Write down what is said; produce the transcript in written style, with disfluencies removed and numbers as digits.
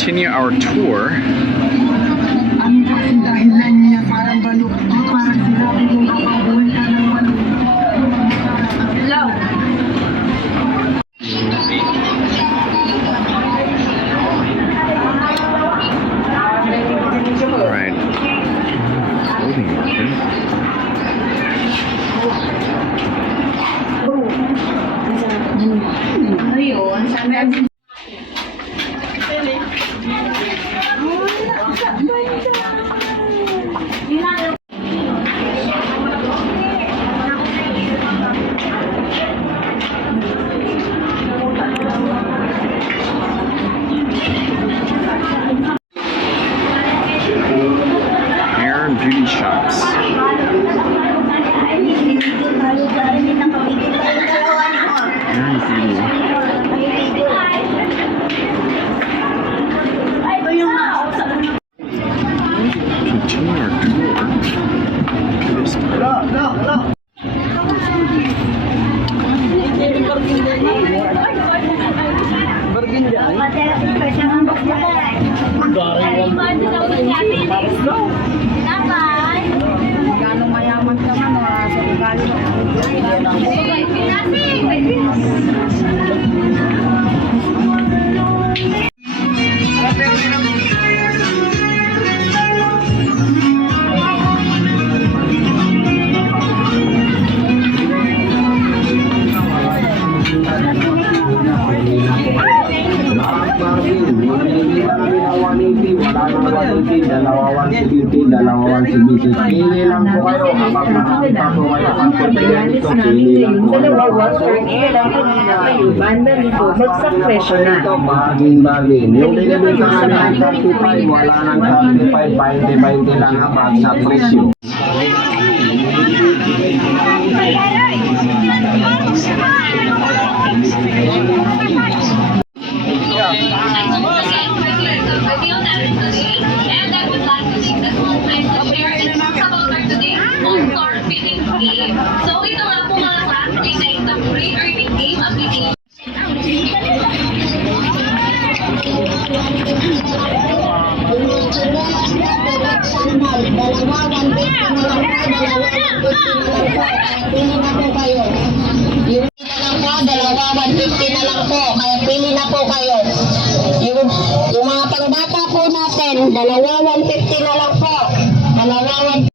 continue our tour. Alright. Clothing market. Hair and beauty shops. Hair and beauty. Continue our tour to this part. Ganong mayaman ka man, sa ugali mo. Dalawang sibisis. Pili lang po kayo kapag nakakita po kayo ang pagbayan nito. Pili lang po Bagsak presyo na. ito. Bagin. Yung binibenta namin 35, wala nang 35, 20 lang ang bagsak presyo. And I would like to take this moment to share and talk about our today's full-car fitting game. So ito nga po mga class, na isang free earning game application. Dalawa, 150 na lang po. Kaya pili na po kayo. Yung mga pangbata po natin, dalawa, 150 na lang po. Dalawa, 150.